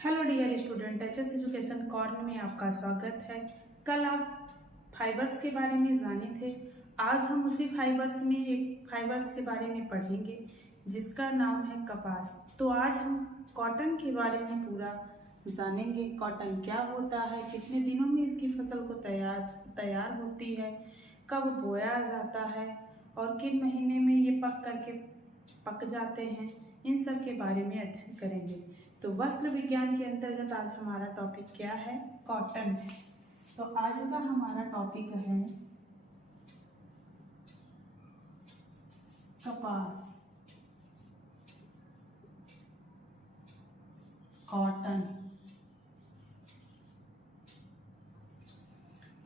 Hello dear student, HS education corner में आपका स्वागत है। कल आप फाइबर्स के बारे में जाने थे। आज हम उसी फाइबर्स के बारे में पढ़ेंगे जिसका नाम है कपास। तो आज हम कॉटन के बारे में पूरा जानेंगे। कॉटन क्या होता है, कितने दिनों में इसकी फसल को तैयार होती है, कब बोया जाता है और किन महीने में ये पक जाते हैं, इन सब के बारे में अध्ययन करेंगे। तो वस्त्र विज्ञान के अंतर्गत आज हमारा टॉपिक क्या है? कॉटन है। तो आज का हमारा टॉपिक है कपास, कॉटन।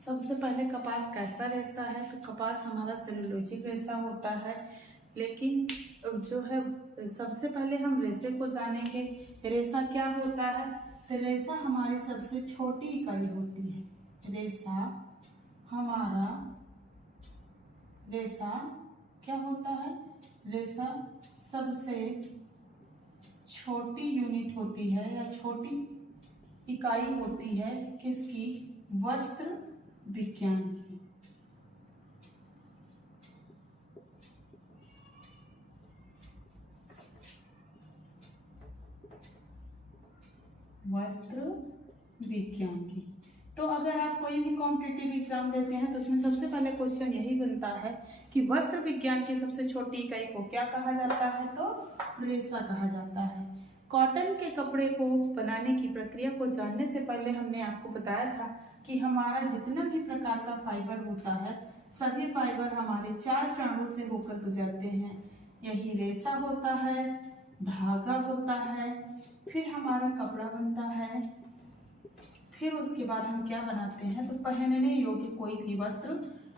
सबसे पहले कपास कैसा रेशा है? तो कपास हमारा सेलुलोजिक रेशा होता है, लेकिन जो है सबसे पहले हम रेशे को जानेंगे। रेशा क्या होता है? तो रेशा हमारी सबसे छोटी इकाई होती है। रेशा क्या होता है? रेशा सबसे छोटी यूनिट होती है या छोटी इकाई होती है किसकी? वस्त्र विज्ञान की। वस्त्र विज्ञान की। तो अगर आप कोई भी कॉम्पिटिटिव एग्जाम देते हैं तो उसमें सबसे पहले क्वेश्चन यही बनता है कि वस्त्र विज्ञान की सबसे छोटी इकाई को क्या कहा जाता है? तो रेशा कहा जाता है। कॉटन के कपड़े को बनाने की प्रक्रिया को जानने से पहले हमने आपको बताया था कि हमारा जितना भी प्रकार का फाइबर होता है, सभी फाइबर हमारे चार चरणों से होकर गुजरते हैं। यही रेशा होता है, धागा होता है, फिर हमारा कपड़ा बनता है, फिर उसके बाद हम क्या बनाते हैं? तो पहनने योग्य कोई भी वस्त्र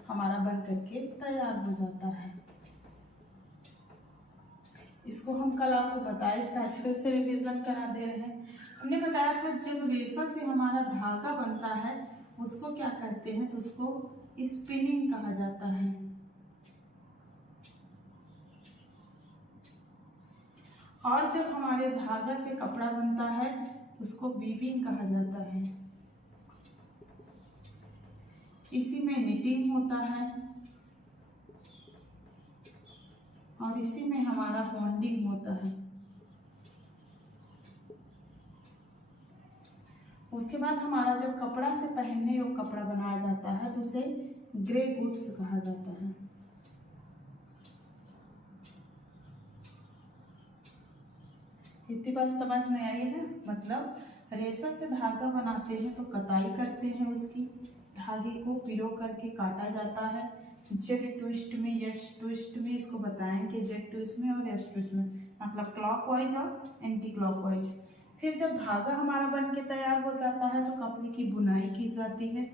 हमारा बन करके तैयार हो जाता है। इसको हम कल आपको बताए थे, फिर से रिवीजन करा दे रहे हैं। हमने बताया था जब रेशा से हमारा धागा बनता है उसको क्या कहते हैं? तो उसको स्पिनिंग कहा जाता है। और जब हमारे धागा से कपड़ा बनता है उसको वीविंग कहा जाता है। इसी में निटिंग होता है और इसी में हमारा बॉन्डिंग होता है। उसके बाद हमारा जब कपड़ा से पहनने योग्य कपड़ा बनाया जाता है तो उसे ग्रे गुड्स कहा जाता है। इतनी बात समझ में आई है? मतलब रेशा से धागा बनाते हैं तो कताई करते हैं, उसकी धागे को पिरो करके काटा जाता है। जेड ट्विस्ट में, यस ट्विस्ट में, इसको बताएंगे जेड ट्विस्ट में और यस ट्विस्ट में, मतलब क्लॉकवाइज और एंटी क्लॉकवाइज। फिर जब धागा हमारा बन के तैयार हो जाता है तो कपड़े की बुनाई की जाती है।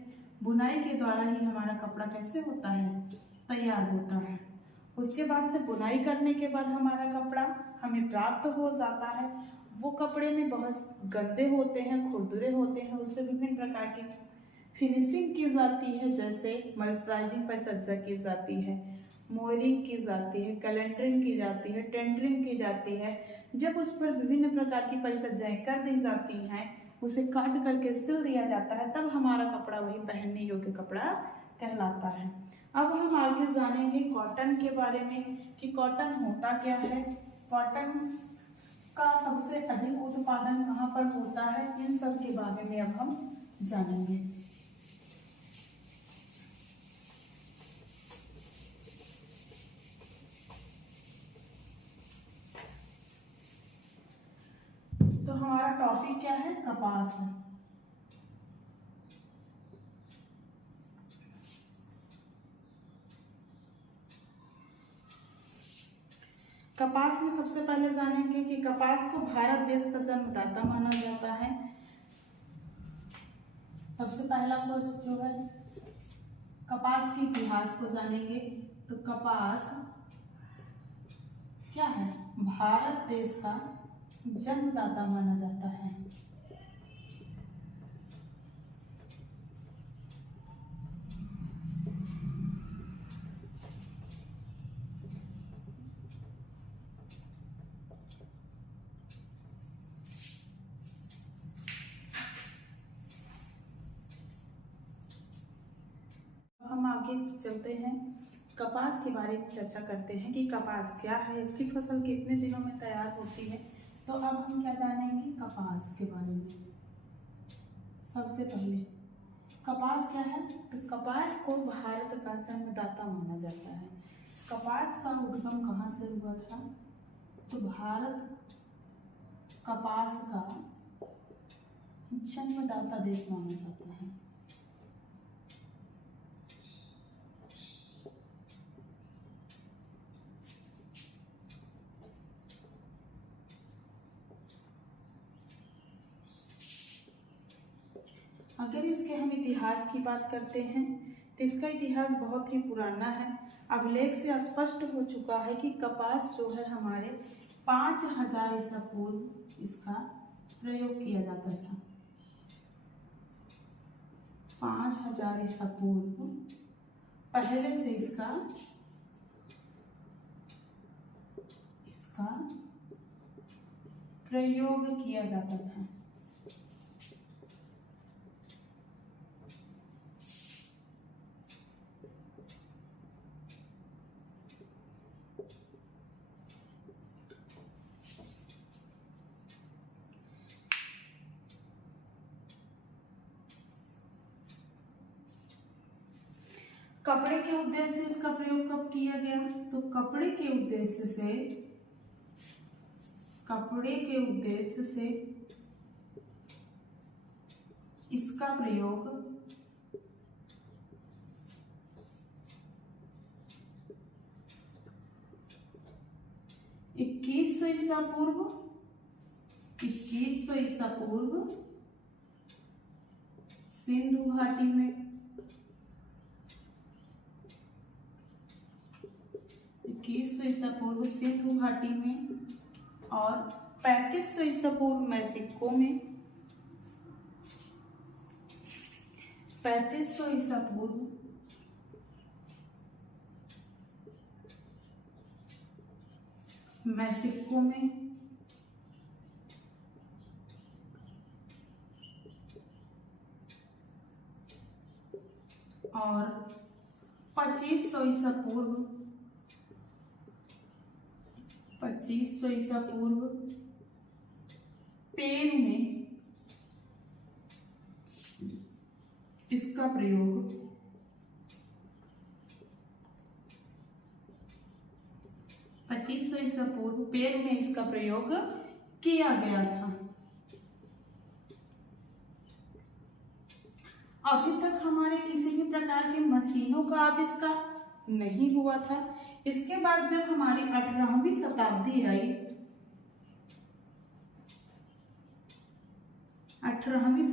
बुनाई के द्वारा ही हमारा कपड़ा कैसे होता है? तैयार होता है। उसके बाद से बुनाई करने के बाद हमारा कपड़ा हमें प्राप्त हो जाता है। वो कपड़े में बहुत गंदे होते हैं, खुरदुरे होते हैं, उस पर विभिन्न प्रकार की फिनिशिंग की जाती है, जैसे मर्सराइजिंग परिचर्या की जाती है, मोयरिंग की जाती है, कैलेंडरिंग की जाती है, टेंडरिंग की जाती है। जब उस पर विभिन्न प्रकार की परिचर्याएं कर दी जाती हैं, उसे काट करके सिल दिया जाता है, तब हमारा कपड़ा वही पहनने योग्य कपड़ा कहलाता है। अब हम आगे जानेंगे कॉटन के बारे में कि कॉटन होता क्या है, कॉटन का सबसे अधिक उत्पादन कहाँ पर होता है, इन सब के बारे में अब हम जानेंगे। तो हमारा टॉपिक क्या है? कपास है। कपास में सबसे पहले जानेंगे कि कपास को भारत देश का जन्मदाता माना जाता है। सबसे पहला क्वेश्चन जो है कपास के इतिहास को जानेंगे। तो कपास क्या है? भारत देश का जन्मदाता माना जाता है। आगे चलते हैं, कपास के बारे में चर्चा करते हैं कि कपास क्या है, इसकी फसल कितने दिनों में तैयार होती है। तो अब हम क्या जानेंगे कपास के बारे में। सबसे पहले कपास क्या है, तो कपास को भारत का जन्मदाता माना जाता है। कपास का उद्गम कहाँ से हुआ था, तो भारत कपास का जन्मदाता देश माना जाता है। अगर इसके हम इतिहास की बात करते हैं तो इसका इतिहास बहुत ही पुराना है। अभिलेख से स्पष्ट हो चुका है कि कपास जो है हमारे 5000 ईसा पूर्व इसका प्रयोग किया जाता था। 5000 ईसा पूर्व पहले से इसका प्रयोग किया जाता था। कपड़े के उद्देश्य से इसका प्रयोग कब किया गया, तो कपड़े के उद्देश्य से इसका प्रयोग 2100 ईसा पूर्व सिंधु घाटी में, 2100 ईसा पूर्व सिंधु घाटी में और 3500 ईसा पूर्व मैक्सिको में, 3500 ईसा पूर्व मैक्सिको में और 2500 ईसा पूर्व पेरू में इसका प्रयोग 2500 ईसा पूर्व पेरू में इसका प्रयोग किया गया था। अभी तक हमारे किसी भी प्रकार के मशीनों का आविष्कार नहीं हुआ था। इसके बाद जब हमारी 18वीं शताब्दी आई, 18वीं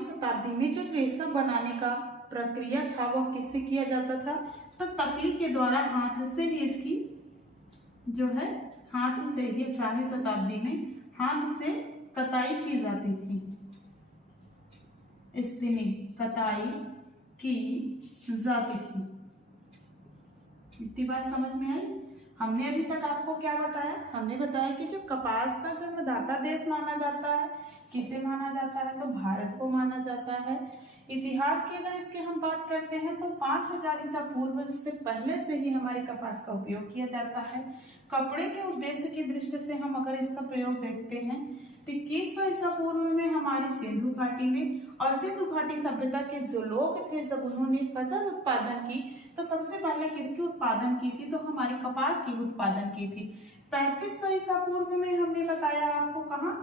शताब्दी में जो रेशा बनाने का प्रक्रिया था वह किससे किया जाता था, तो तकली के द्वारा हाथ से ही इसकी जो है हाथ से ही 18वीं शताब्दी में हाथ से कताई की जाती थी। स्पिनिंग कताई की जाती थी। इतनी बात समझ में आई। हमने अभी तक आपको क्या बताया, हमने बताया कि जो कपास का जन्मदाता देश माना जाता है, किसे माना जाता है, तो भारत को माना जाता है। इतिहास की अगर इसकी हम बात करते हैं तो 5000 ईसा पूर्व से पहले से ही हमारे कपास का उपयोग किया जाता है। कपड़े के उद्देश्य की दृष्टि से हम अगर इसका प्रयोग देखते हैं तो 2100 ईसा पूर्व में हमारी सिंधु घाटी में, और सिंधु घाटी सभ्यता के जो लोग थे सब उन्होंने फसल उत्पादन की, तो सबसे पहले किसकी उत्पादन की थी, तो हमारी कपास की उत्पादन की थी। 3500 ईसा पूर्व में हमने बताया आपको कहाँ,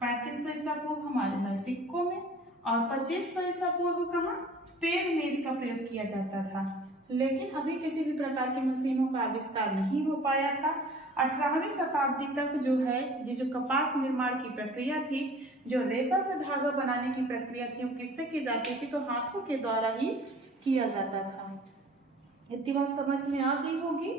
3500 ईसा पूर्व हमारे मैक्सिको में और 2500 ईसा पूर्व कहाँ, पेरू में इसका प्रयोग किया जाता था। लेकिन अभी किसी भी प्रकार की मशीनों का आविष्कार नहीं हो पाया था। 18वीं शताब्दी तक जो है ये जो कपास निर्माण की प्रक्रिया थी, जो रेशा से धागा बनाने की प्रक्रिया थी, वो किससे की जाती थी, तो हाथों के द्वारा ही किया जाता था। इतनी बात समझ में आ गई होगी।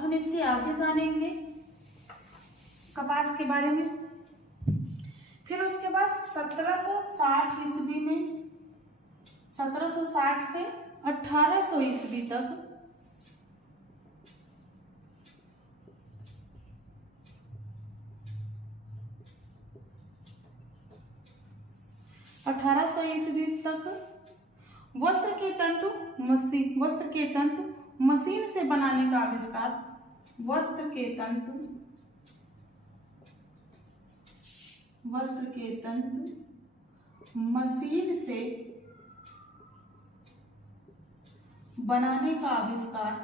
अब हम इसके आगे जानेंगे कपास के बारे में। फिर उसके बाद 1760 ईस्वी में, 1760 से 1800 ईस्वी तक 1800 ईस्वी तक वस्त्र के तंतु मशीन से बनाने का आविष्कार, वस्त्र के तंतु मशीन से बनाने का आविष्कार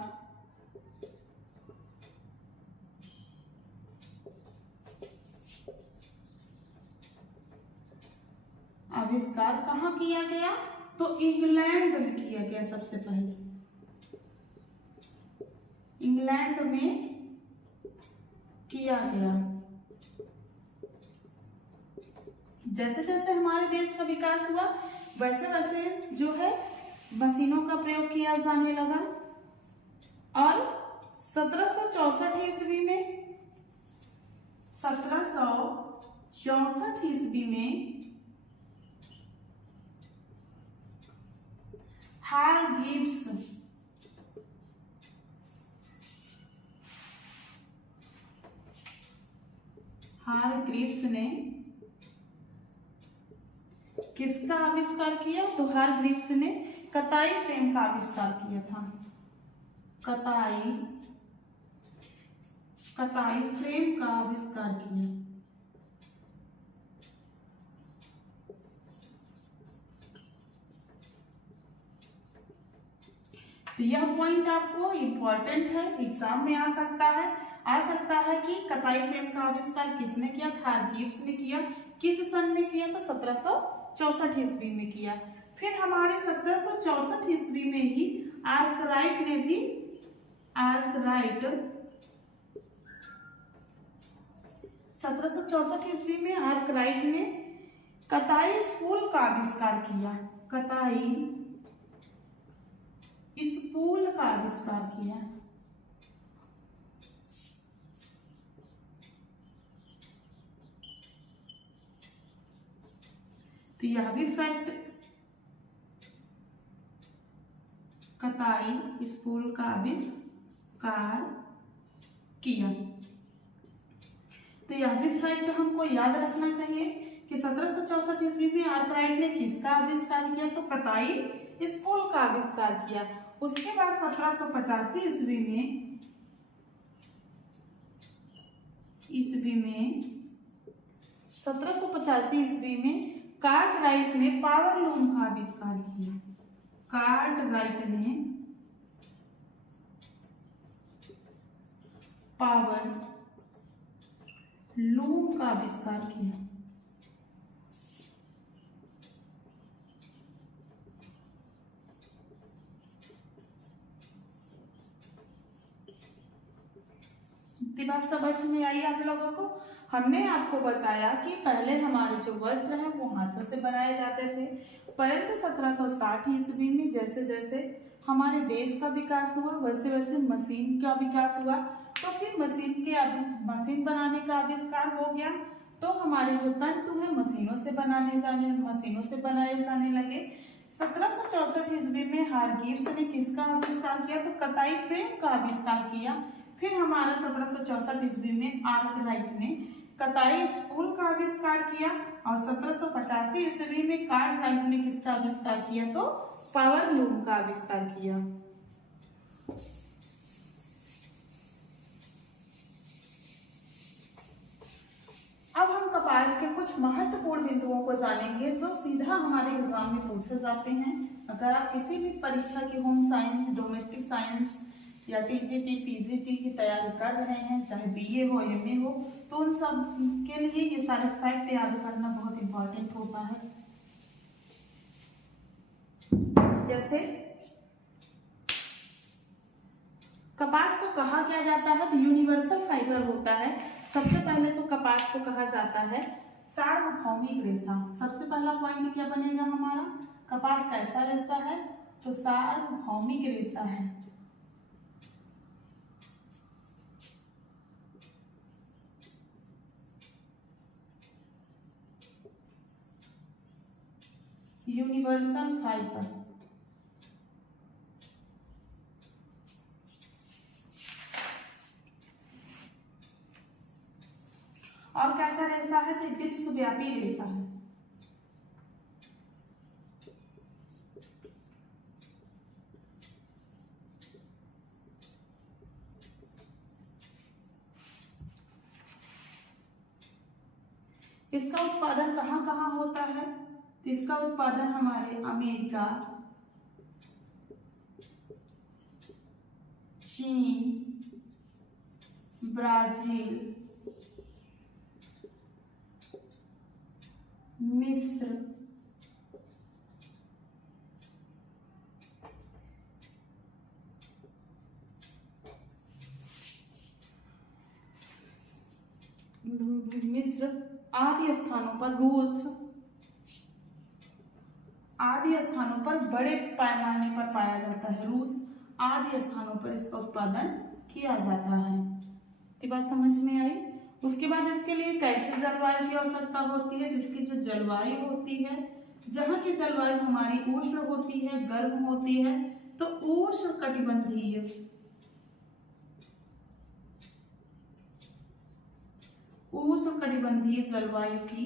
कहाँ किया गया? तो इंग्लैंड में किया गया। सबसे पहले इंग्लैंड में किया गया। जैसे जैसे हमारे देश का विकास हुआ वैसे वैसे जो है मशीनों का प्रयोग किया जाने लगा। और 1764 ईस्वी में हारग्रीव्स ने किसका आविष्कार किया? तो हारग्रीव्स ने कताई फ्रेम का आविष्कार किया था। कताई फ्रेम का आविष्कार किया। तो यह पॉइंट आपको इम्पोर्टेंट है, एग्जाम में आ सकता है कि कताई फ्रेम का आविष्कार किसने किया था? हारग्रीव्स ने किया। किस सन में किया? तो 1764 ईस्वी में किया। फिर हमारे 1764 ईस्वी में ही आर्कराइट 1764 ईस्वी में आर्कराइट ने कताई स्पूल का आविष्कार किया। कताई स्पूल का आविष्कार किया। तो यह भी फैक्ट, कताई स्पूल का आविष्कार किया। तो यह भी फैक्ट हमको याद रखना चाहिए कि 1764 ईस्वी में आर्कराइट ने किसका आविष्कार किया? तो कताई स्पूल का आविष्कार किया। उसके बाद 1785 ईस्वी में कार्टराइट ने पावर लूम का आविष्कार किया। कार्टराइट ने पावर लूम का आविष्कार किया। इतनी बात समझ में आई आप लोगों को? हमने आपको बताया कि पहले हमारे जो वस्त्र हैं वो हाथों से बनाए जाते थे, परंतु 1760 ईस्वी में जैसे जैसे हमारे देश का विकास हुआ वैसे वैसे मशीन का विकास हुआ। तो फिर मशीन बनाने का आविष्कार हो गया। तो हमारे जो तंतु है मशीनों से बनाए जाने लगे। 1764 ईस्वी में हारग्रीव्स ने किसका आविष्कार किया? तो कताई फ्रेम का आविष्कार किया। फिर हमारा 1764 ईस्वी में आर्कराइट ने कताई स्पूल का आविष्कार किया। और 1785 ईस्वी में कार्टराइट ने किसका आविष्कार किया? तो पावर लूम का आविष्कार किया। अब हम कपास के कुछ महत्वपूर्ण बिंदुओं को जानेंगे जो सीधा हमारे एग्जाम में पूछे जाते हैं। अगर आप किसी भी परीक्षा की होम साइंस, डोमेस्टिक साइंस या टीजीटी, पीजीटी की तैयारी कर रहे हैं, चाहे बीए हो, एमए हो, तो उन सब के लिए ये सारे फैक्ट याद करना बहुत इंपॉर्टेंट होता है। जैसे कपास को कहा क्या जाता है? तो यूनिवर्सल फाइबर होता है। सबसे पहले तो कपास को कहा जाता है सार्वभौमिक रेशा। सबसे पहला पॉइंट क्या बनेगा हमारा? कपास कैसा रेशा है? तो सार्वभौमिक रेशा है। Universal fibre. और कैसा रेशा है? तो विश्वव्यापी रेशा है। इसका उत्पादन कहाँ कहाँ होता है? तो इसका उत्पादन हमारे अमेरिका, चीन, ब्राजील, मिस्र, आदि स्थानों पर, रूस आदि स्थानों पर बड़े पैमाने पर पाया जाता है। रूस आदि स्थानों पर इसका उत्पादन किया जाता है। ये बात समझ में आई? उसके बाद इसके लिए कैसे जलवायु की आवश्यकता होती है? इसकी जो जलवायु होती है, जहाँ की जलवायु हमारी उष्ण होती है, गर्म होती है, तो उष्ण कटिबंधीय जलवायु की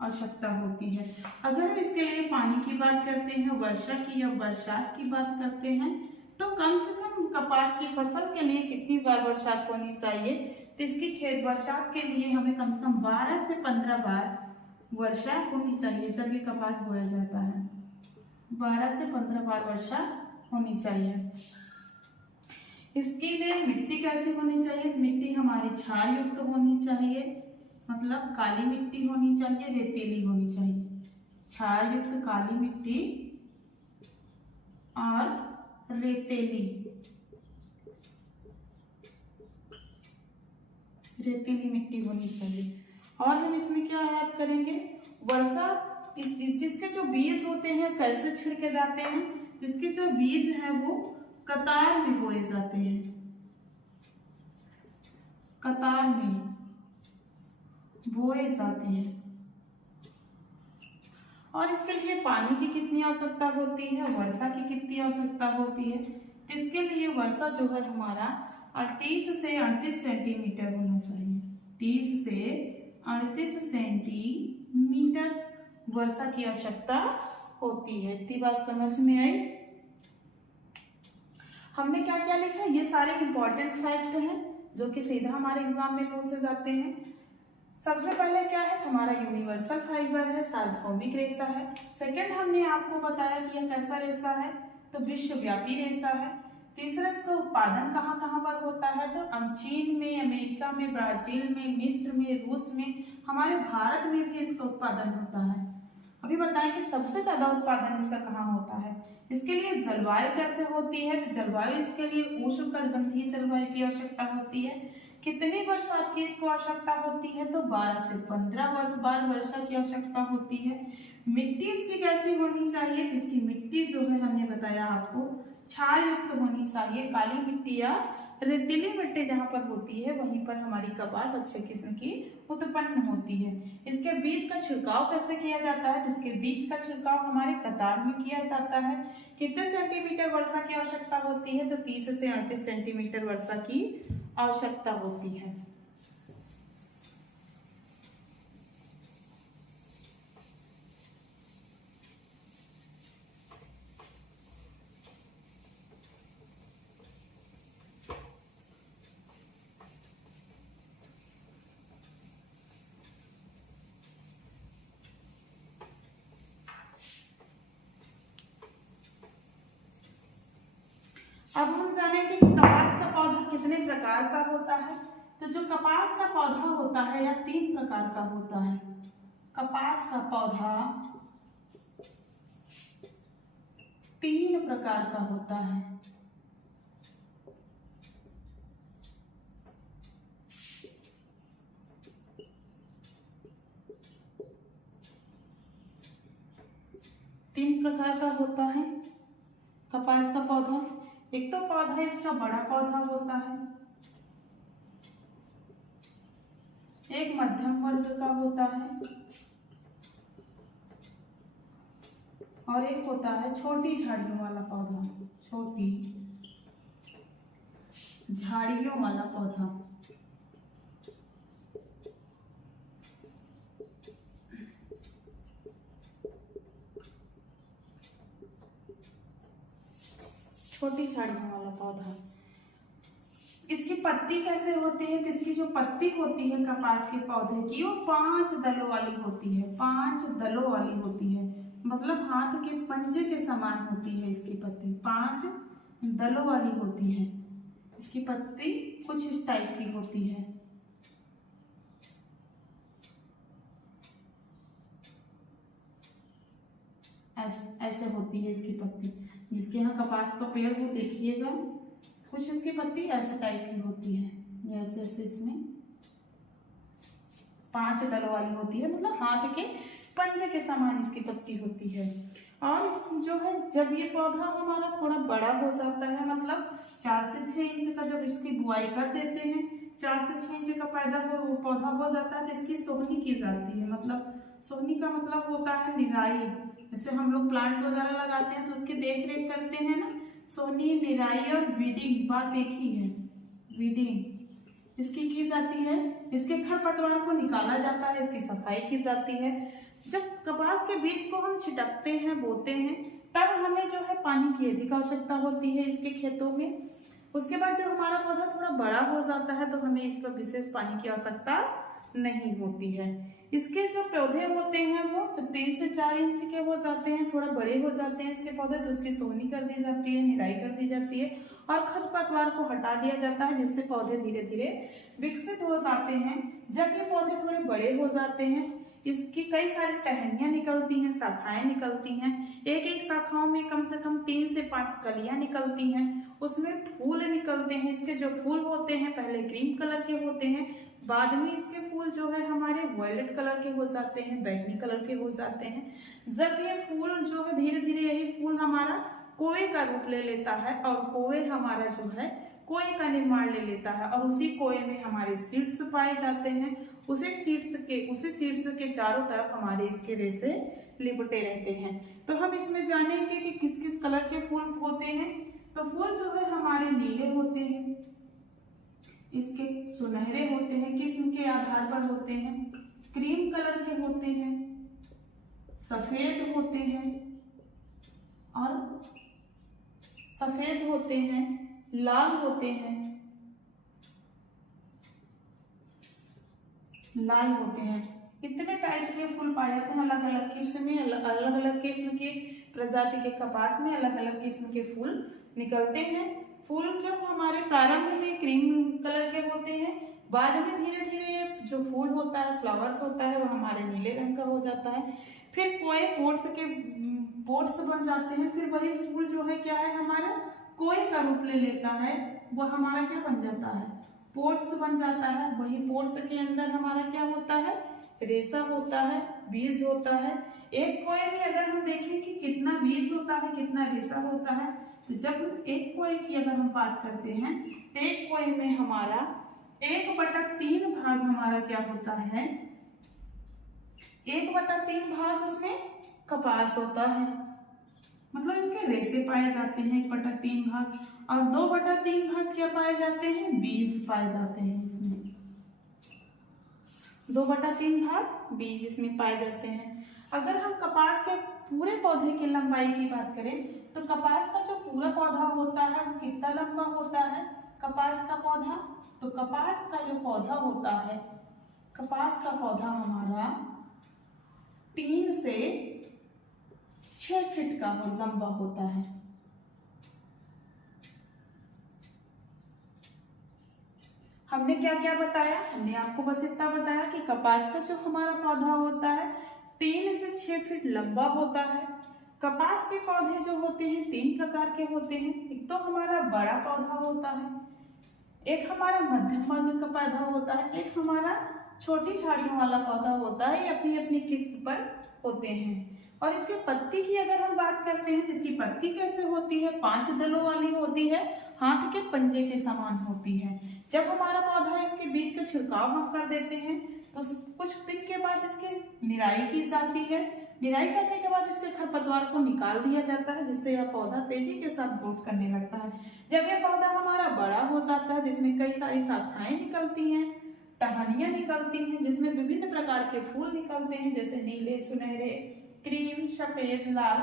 आवश्यकता होती है। अगर हम इसके लिए पानी की बात करते हैं, वर्षा की या बरसात की बात करते हैं, तो कम से कम कपास की फसल के लिए कितनी बार बरसात होनी चाहिए? तो इसकी खेत बरसात के लिए हमें कम से कम 12 से 15 बार वर्षा होनी चाहिए। जब ये कपास बोया जाता है 12 से 15 बार वर्षा होनी चाहिए। इसके लिए मिट्टी कैसी होनी चाहिए? मिट्टी हमारी क्षार युक्त होनी चाहिए, मतलब काली मिट्टी होनी चाहिए, रेतीली होनी चाहिए। क्षार युक्त काली मिट्टी और रेतीली मिट्टी होनी चाहिए। और हम इसमें क्या याद करेंगे? वर्षा, जिसके जो बीज होते हैं कैसे छिड़के जाते हैं? जिसके जो बीज हैं वो कतार में बोए जाते हैं, कतार में बोए जाते हैं। और इसके लिए पानी की कितनी आवश्यकता होती है? वर्षा की कितनी आवश्यकता होती है? इसके लिए वर्षा जो है हमारा 38 से 38 सेंटीमीटर होना चाहिए। 30 से 38 सेंटीमीटर वर्षा की आवश्यकता होती है। इतनी बात समझ में आई? हमने क्या क्या लिखा है? ये सारे इंपॉर्टेंट फैक्ट हैं जो कि सीधा हमारे एग्जाम में पूछे जाते हैं। सबसे पहले क्या है? हमारा यूनिवर्सल फाइबर है, सार्वभौमिक रेशा है। सेकंड हमने आपको बताया कि यह कैसा रेशा है, तो विश्वव्यापी रेशा है। तीसरा, इसका उत्पादन कहाँ कहाँ पर होता है? तो चीन में, अमेरिका में, ब्राजील में, मिस्र में, रूस में, हमारे भारत में भी इसका उत्पादन होता है। अभी बताएं कि सबसे ज्यादा उत्पादन इसका कहाँ होता है। इसके लिए जलवायु कैसे होती है? तो जलवायु इसके लिए उष्णकटिबंधीय जलवायु की आवश्यकता होती है। कितनी बरसात की इसको आवश्यकता होती है? तो 12 से 15 बार वर्षा की आवश्यकता होती है। मिट्टी इसकी कैसी होनी चाहिए? इसकी मिट्टी जो है हमने बताया आपको क्षार युक्त होनी चाहिए। काली मिट्टी या रेतीली मिट्टी जहाँ पर होती है वहीं पर हमारी कपास अच्छे किस्म की उत्पन्न होती है। इसके बीज का छिड़काव कैसे किया जाता है? इसके बीज का छिड़काव हमारे कतार में किया जाता है। कितने सेंटीमीटर वर्षा की आवश्यकता होती है? तो 30 से 38 सेंटीमीटर वर्षा की आवश्यकता होती है। अब हम जानेंगे कि कपास का पौधा कितने प्रकार का होता है। तो जो कपास का पौधा होता है यह 3 प्रकार का होता है। कपास का पौधा 3 प्रकार का होता है। तीन प्रकार का होता है कपास का पौधा। एक तो पौधा इसका बड़ा पौधा होता है, एक मध्यम वर्ग का होता है और एक होता है छोटी झाड़ियों वाला पौधा, छोटी झाड़ियों वाला पौधा। छोटी झाड़ियों वाला पौधा। इसकी पत्ती कैसे होती है? तो इसकी जो पत्ती होती है कपास के पौधे की, वो 5 दलों वाली होती है, 5 दलों वाली होती है, मतलब हाथ के पंजे के समान होती है इसकी पत्ती, 5 दलों वाली होती है। इसकी पत्ती कुछ इस टाइप की होती है। ऐसे होती है इसकी पत्ती। जिसके यहाँ कपास का पेड़ हो देखिएगा, कुछ इसकी पत्ती ऐसे टाइप की होती है, ऐसे ऐसे इसमें 5 दलों वाली होती है, मतलब हाथ के पंजे के समान इसकी पत्ती होती है। और इस जो है, जब ये पौधा हमारा थोड़ा बड़ा हो जाता है, मतलब 4 से 6 इंच का जब इसकी बुआई कर देते हैं, 4 से 6 इंच का पौधा हो जाता है, तो इसकी सोहनी की जाती है। मतलब सोहनी का मतलब होता है निराई। जैसे हम लोग प्लांट वगैरह लगाते हैं तो उसकी देख रेख करते हैं ना, सोहनी, निराई और वीडिंग, बात एक ही है, वीडिंग इसकी की जाती है। इसके खरपतवार को निकाला जाता है, इसकी सफाई की जाती है। जब कपास के बीज को हम छिटकते हैं, बोते हैं, तब हमें जो है पानी की अधिक आवश्यकता होती है इसके खेतों में। उसके बाद जब हमारा पौधा थोड़ा बड़ा हो जाता है तो हमें इस पर विशेष पानी की आवश्यकता नहीं होती है। इसके जो पौधे होते हैं वो जब 3 से 4 इंच के हो जाते हैं, थोड़ा बड़े हो जाते हैं इसके पौधे, तो उसकी सोहनी कर दी जाती है, निराई कर दी जाती है और खरपतवार को हटा दिया जाता है, जिससे पौधे धीरे धीरे विकसित हो जाते हैं। जब ये पौधे थोड़े बड़े हो जाते हैं, इसकी कई सारी टहनियां निकलती हैं, शाखाएं निकलती हैं। एक एक शाखाओं में कम से कम 3 से 5 कलियां निकलती हैं, उसमें फूल निकलते हैं। इसके जो फूल होते हैं पहले क्रीम कलर के होते हैं, बाद में इसके फूल जो है हमारे वॉयलेट कलर के हो जाते हैं, बैंगनी कलर के हो जाते हैं। जब ये फूल जो है धीरे धीरे यही फूल हमारा कोए का रूप ले लेता है और कोए हमारा जो है कोए का निर्माण ले लेता है, और उसी कोए में हमारे सीड्स पाए जाते हैं। उसी सीड्स के चारों तरफ हमारे इसके रेशे लिपटे रहते हैं। तो हम इसमें जानेंगे कि किस किस कलर के फूल होते हैं। तो फूल जो है हमारे नीले होते हैं, इसके सुनहरे होते हैं, किस्म के आधार पर होते हैं, क्रीम कलर के होते हैं, सफेद होते हैं और सफेद होते हैं, लाल होते हैं, लाल होते हैं। इतने टाइप के फूल पाए जाते हैं। अलग अलग किस्म में, अलग अलग किस्म के प्रजाति के कपास में अलग अलग किस्म के फूल निकलते हैं। फूल जब हमारे प्रारंभ में क्रीम कलर के होते हैं, बाद में धीरे धीरे जो फूल होता है, फ्लावर्स होता है, वो हमारे नीले रंग का हो जाता है। फिर कोई पोट्स बन जाते हैं। फिर वही फूल जो है क्या है हमारा कोई का रूप ले लेता है, वो हमारा क्या बन जाता है, पोट्स बन जाता है। वही पोट्स के अंदर हमारा क्या होता है, रेशा होता है, बीज होता है। एक कोए में अगर हम देखें कि कितना बीज होता है, कितना रेशा होता है, तो जब एक कोए की अगर हम बात करते हैं तो एक कोए में हमारा 1/3 भाग हमारा क्या होता है, 1/3 भाग उसमें कपास होता है, मतलब इसके रेशे पाए जाते हैं 1/3 भाग, और 2/3 भाग क्या पाए जाते हैं, बीज पाए जाते हैं। इसमें 2/3 भाग बीज इसमें पाए जाते हैं। अगर हम कपास के पूरे पौधे की लंबाई की बात करें तो कपास का जो पूरा पौधा होता है वो कितना लंबा होता है, कपास का पौधा, तो कपास का जो पौधा होता है, कपास का पौधा हमारा 3 से 6 फीट का लंबा होता है। हमने क्या क्या बताया, हमने आपको बस इतना बताया कि कपास का जो हमारा पौधा होता है 3 से 6 फीट लंबा होता है। कपास के पौधे जो होते हैं 3 प्रकार के होते हैं। एक तो हमारा बड़ा पौधा होता है, एक हमारा मध्यम वर्ग का पौधा होता है, एक हमारा छोटी झाड़ियों वाला पौधा होता है। ये अपनी अपनी किस्म पर होते हैं। और इसके पत्ती की अगर हम बात करते हैं तो इसकी पत्ती कैसे होती है, 5 दलों वाली होती है, हाथ के पंजे के समान होती है। जब हमारा पौधा इसके बीज का छिड़काव हम कर देते हैं तो कुछ दिन के बाद इसकी निराई की जाती है। निराई करने के बाद इसके खरपतवार को निकाल दिया जाता है, जिससे यह पौधा तेजी के साथ ग्रोथ करने लगता है। जब यह पौधा हमारा बड़ा हो जाता है, जिसमें कई सारी शाखाएं निकलती हैं, टहनियां निकलती हैं, जिसमें विभिन्न प्रकार के फूल निकलते हैं, जैसे नीले, सुनहरे, क्रीम, सफेद, लाल।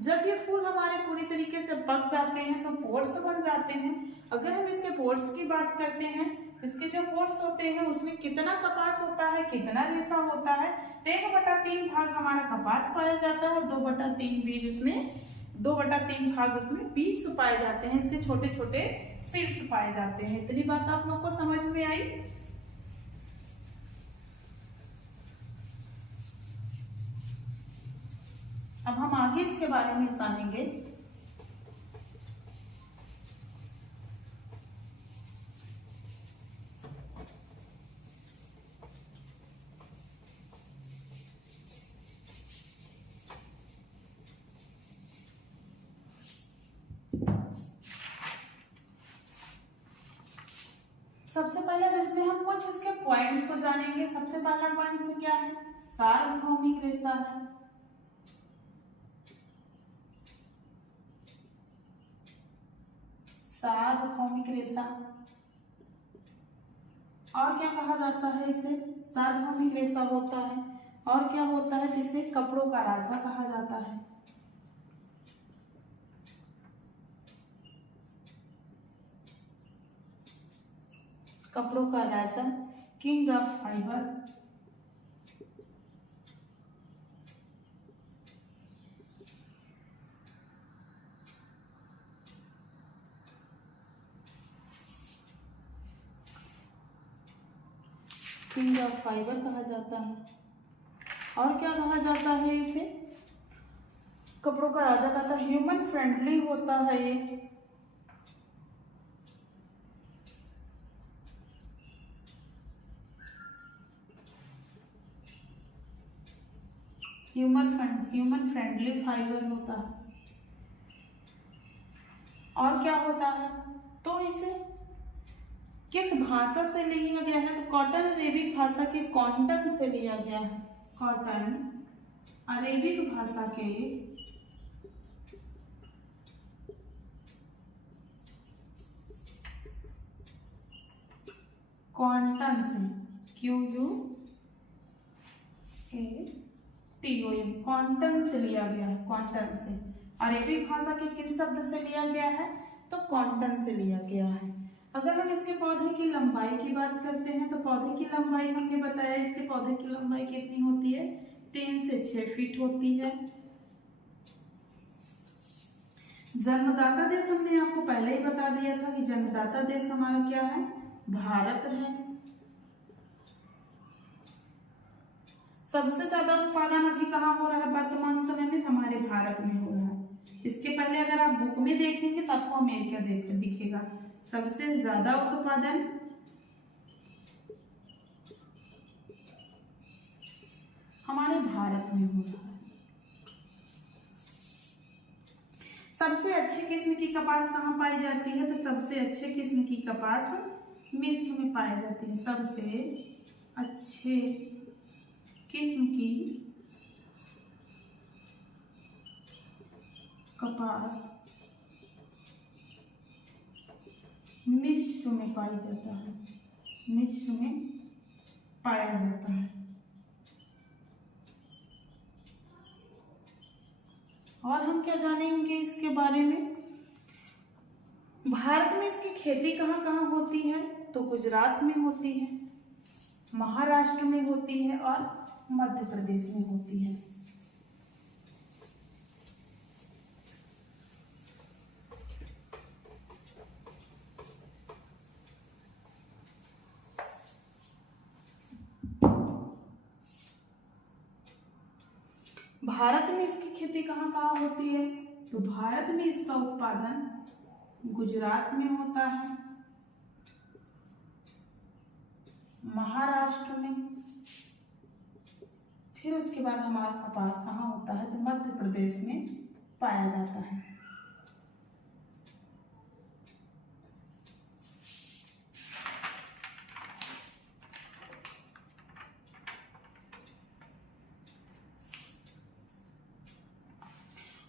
जब ये फूल हमारे पूरी तरीके से पक जाते हैं तो पोर्स बन जाते हैं। अगर हम इसके पोर्स की बात करते हैं, इसके जो पोर्स होते हैं उसमें कितना कपास होता है, कितना रेशा होता है, तो 1/3 भाग हमारा कपास पाया जाता है और 2/3 भाग उसमें बीज पाए जाते हैं। इसके छोटे छोटे सीड्स पाए जाते हैं। इतनी बात आप लोग को समझ में आई। अब हम आगे इसके बारे में जानेंगे। सबसे पहले इसमें हम कुछ इसके पॉइंट्स को जानेंगे। सबसे पहला पॉइंट क्या है? सार्वभौमिक रेशा है। सार्वभौमिक रेशा। और क्या कहा जाता है इसे? सार्वभौमिक रेशा होता है। और क्या होता है? जिसे कपड़ों का राजा कहा जाता है। कपड़ों का राजा, king of fibre. King of fibre कहा जाता है। और क्या कहा जाता है इसे? कपड़ों का राजा कहता है। ह्यूमन फ्रेंडली होता है ये। ह्यूमन फ्रेंडली फाइबर होता है। और क्या होता है? तो इसे किस भाषा से लिया गया है? तो कॉटन अरेबिक भाषा के कॉटन से लिया गया है। कॉटन अरेबिक भाषा के कॉटन से, QUATON, कॉटन से लिया गया है। कॉटन से। अरेबिक भाषा के किस शब्द से लिया गया है? तो कॉटन से लिया गया है। अगर हम इसके पौधे की लंबाई की बात करते हैं तो पौधे की लंबाई हमने बताया, इसके पौधे की लंबाई कितनी होती है? 3 से 6 फीट होती है। जन्मदाता देश हमने आपको पहले ही बता दिया था कि जन्मदाता देश हमारा क्या है? भारत है। सबसे ज्यादा उत्पादन अभी कहाँ हो रहा है वर्तमान समय में? हमारे भारत में हो रहा है। इसके पहले अगर आप बुक में देखेंगे तो आपको अमेरिका दिखेगा। सबसे ज्यादा उत्पादन हमारे भारत में हो रहा है। सबसे अच्छी किस्म की कपास कहाँ पाई जाती है? तो सबसे अच्छे किस्म की कपास मिस्र में पाई जाती है। सबसे अच्छे किस्म की कपास मिस्र में पाया जाता है। मिस्र में पाया जाता है। और हम क्या जानेंगे इसके बारे में? भारत में इसकी खेती कहाँ कहाँ होती है? तो गुजरात में होती है, महाराष्ट्र में होती है और मध्य प्रदेश में होती है। भारत में इसकी खेती कहाँ कहाँ होती है? तो भारत में इसका उत्पादन गुजरात में होता है, महाराष्ट्र में, फिर उसके बाद हमारा कपास कहाँ होता है? तो मध्य प्रदेश में पाया जाता है।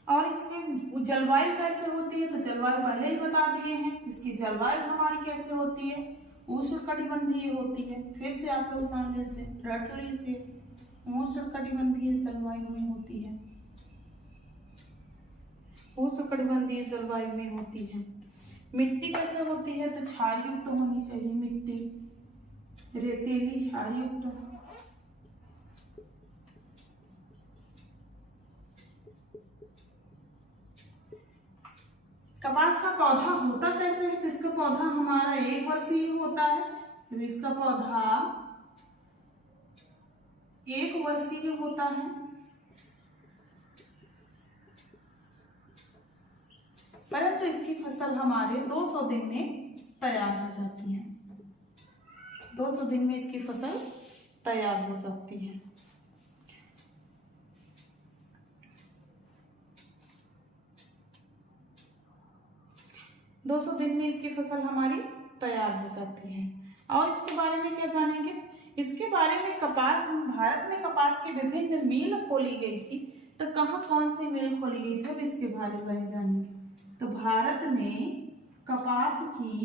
और इसकी जलवायु कैसे होती है, तो जलवायु पहले ही बता दिए हैं। इसकी जलवायु हमारी कैसे होती है, उष्णकटिबंधीय होती है। फिर से आप लोग जान लीजिए, रट लीजिए, उष्णकटिबंधीय जलवायु में होती है, उष्णकटिबंधीय जलवायु में होती है। मिट्टी कैसे होती है, तो क्षार युक्त होनी चाहिए मिट्टी, रेतीली क्षार युक्त। कपास का पौधा होता कैसे है, तो इसका पौधा हमारा 1 वर्षीय होता है। तो इसका पौधा 1 वर्षीय होता है। परंतु इसकी फसल हमारे 200 दिन में तैयार हो जाती है। 200 दिन में इसकी फसल तैयार हो जाती है। दो दिन में इसकी फसल हमारी तैयार हो जाती है। और इसके बारे में क्या जानेंगे, इसके बारे में कपास, भारत में कपास की विभिन्न मिल खोली गई थी। तो कहाँ कौन सी मिल खोली गई थी, अब इसके बारे में जानेंगे। तो भारत में कपास की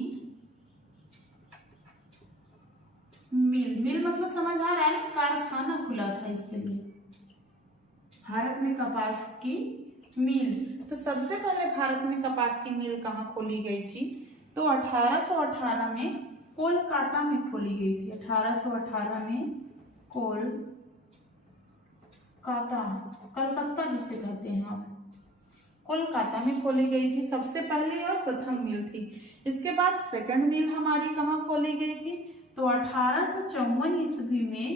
मिल मतलब समझ आ रहा है ना, कारखाना खुला था इसके लिए। भारत में कपास की मिल, तो सबसे पहले भारत में कपास की मिल कहाँ खोली गई थी, तो 1818 में कोलकाता में खोली गई थी। 1818 में कलकत्ता जिसे कहते हैं आप, कोलकाता में खोली गई थी सबसे पहले और प्रथम मिल थी। इसके बाद सेकंड मिल हमारी कहाँ खोली गई थी, तो 1854 ईस्वी में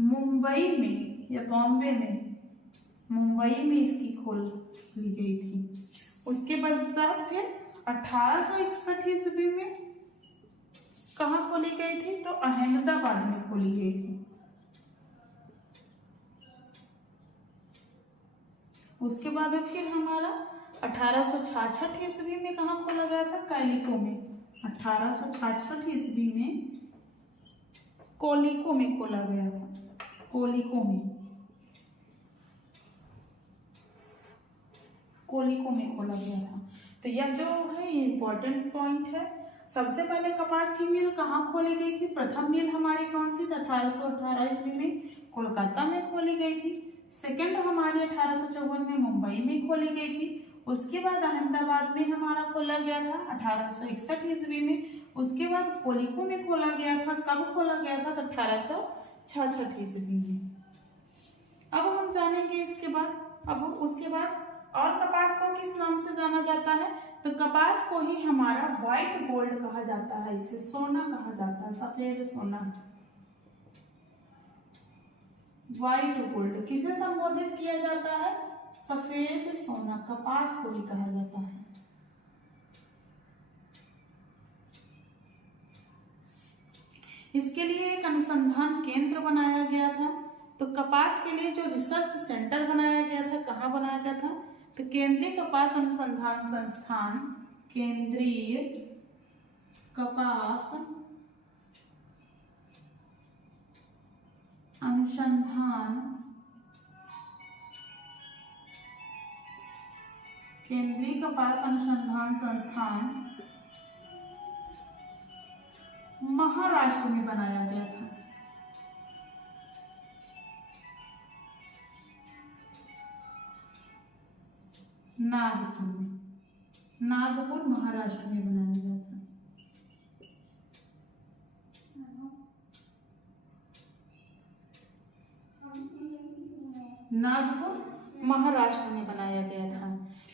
मुंबई में या बॉम्बे में, मुंबई में इसकी खोली गई थी। उसके पश्चात फिर 1861 ईस्वी में कहाँ खोली गई थी, तो अहमदाबाद में खोली गई थी। उसके बाद फिर हमारा 1866 ईस्वी में कहाँ खोला गया था, कैलिको में। 1866 ईस्वी में कोलिको में खोला गया था, कोलिको में खोला गया था। तो यह जो है इम्पोर्टेंट पॉइंट है। सबसे पहले कपास की मिल कहाँ खोली गई थी, प्रथम मिल हमारी कौन सी, 1818 ईस्वी में कोलकाता में खोली गई थी। सेकंड हमारी 1854 में मुंबई में खोली गई थी। उसके बाद अहमदाबाद में हमारा खोला गया था 1861 ईस्वी में। उसके बाद कोलिको में खोला गया था, कब खोला गया था, तो 1866 ईस्वी में। अब हम जानेंगे इसके बाद, अब उसके बाद और कपास को किस नाम से जाना जाता है, तो कपास को ही हमारा व्हाइट गोल्ड कहा जाता है, इसे सोना कहा जाता है, सफेद सोना, व्हाइट गोल्ड। किसे संबोधित किया जाता है, सफेद सोना, कपास को ही कहा जाता है। इसके लिए एक अनुसंधान केंद्र बनाया गया था। तो कपास के लिए जो रिसर्च सेंटर बनाया गया था, कहाँ बनाया गया था, तो केंद्रीय कपास अनुसंधान संस्थान, केंद्रीय कपास अनुसंधान, केंद्रीय कपास अनुसंधान संस्थान महाराष्ट्र में बनाया गया था। नागपुर में, नागपुर महाराष्ट्र में बनाया गया था। नागपुर महाराष्ट्र में बनाया गया था।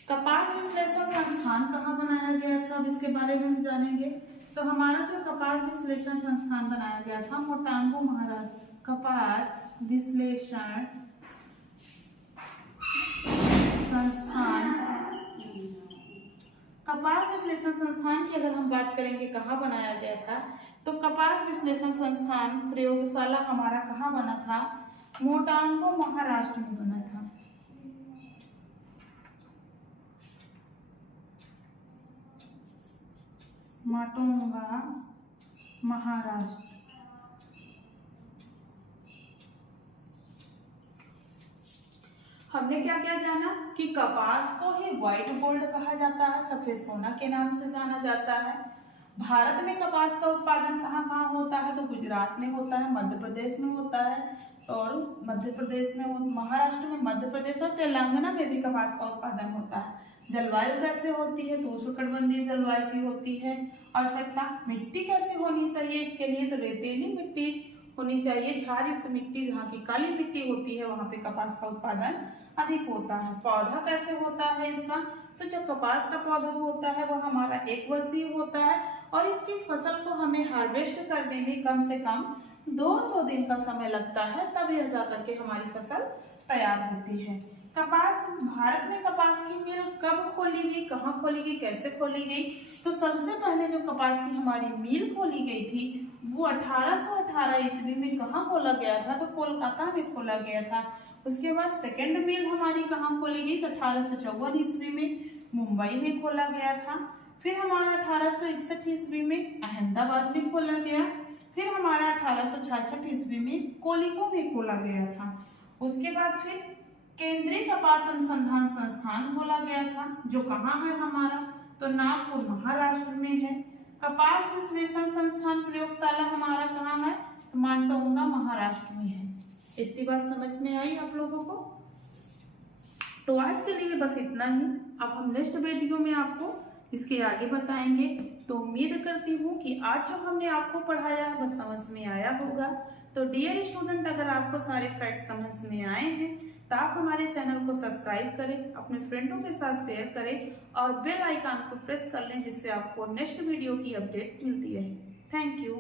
कपास विश्लेषण संस्थान कहाँ बनाया गया था, अब इसके बारे में हम जानेंगे। तो हमारा जो कपास विश्लेषण संस्थान बनाया गया था मोटांगू महाराष्ट्र, कपास विश्लेषण संस्थान, कपास विश्लेषण संस्थान की अगर हम बात करेंगे कहाँ बनाया गया था, तो कपास विश्लेषण संस्थान प्रयोगशाला हमारा कहाँ बना था, मोटांगू महाराष्ट्र में बना था। माटुंगा महाराष्ट्र। हमने क्या क्या जाना कि कपास को ही व्हाइट गोल्ड कहा जाता है, सफेद सोना के नाम से जाना जाता है। भारत में कपास का उत्पादन कहाँ कहाँ होता है, तो गुजरात में होता है, मध्य प्रदेश में होता है, और मध्य प्रदेश में, महाराष्ट्र में, मध्य प्रदेश और तेलंगाना में भी कपास का उत्पादन होता है। जलवायु कैसे होती है, तो उष्णकटिबंधीय जलवायु की होती है। आवश्यकता, मिट्टी कैसे होनी चाहिए इसके लिए, तो रेतीली मिट्टी होनी चाहिए। क्षार युक्त मिट्टी, जहाँ की काली मिट्टी होती है वहाँ पे कपास का उत्पादन अधिक होता है। पौधा कैसे होता है इसका, तो जो कपास का पौधा होता है वह हमारा 1 वर्षीय होता है और इसकी फसल को हमें हार्वेस्ट करने में कम से कम 200 दिन का समय लगता है, तब यह जाकर के हमारी फसल तैयार होती है। कपास, भारत में कपास की मिल कब खोली गई, कहाँ खोली गई, कैसे खोली गई, तो सबसे पहले जो कपास की हमारी मिल खोली गई थी वो 1818 ईस्वी में कहाँ खोला गया था, तो कोलकाता में खोला गया था। उसके बाद सेकंड मिल हमारी कहाँ खोली गई, तो 1854 ईस्वी में मुंबई में खोला गया था। फिर हमारा 1861 ईस्वी में अहमदाबाद में खोला गया। फिर हमारा 1866 ईस्वी में कोलिको में खोला गया था। उसके बाद फिर केंद्रीय कपास अनुसंधान संस्थान खोला गया था, जो कहाँ है हमारा, तो नागपुर महाराष्ट्र में है। कपास विश्लेषण संस्थान प्रयोगशाला हमारा कहाँ है, तो मांटोंगा महाराष्ट्र में है। इतनी बात समझ में आई आप लोगों को? तो आज के लिए बस इतना ही। अब हम नेक्स्ट वीडियो में आपको इसके आगे बताएंगे। तो उम्मीद करती हूँ कि आज जो हमने आपको पढ़ाया वह समझ में आया होगा। तो डियर स्टूडेंट, अगर आपको सारे फैक्ट समझ में आए हैं तो आप हमारे चैनल को सब्सक्राइब करें, अपने फ्रेंडों के साथ शेयर करें और बेल आइकन को प्रेस कर लें, जिससे आपको नेक्स्ट वीडियो की अपडेट मिलती रहे। Thank you.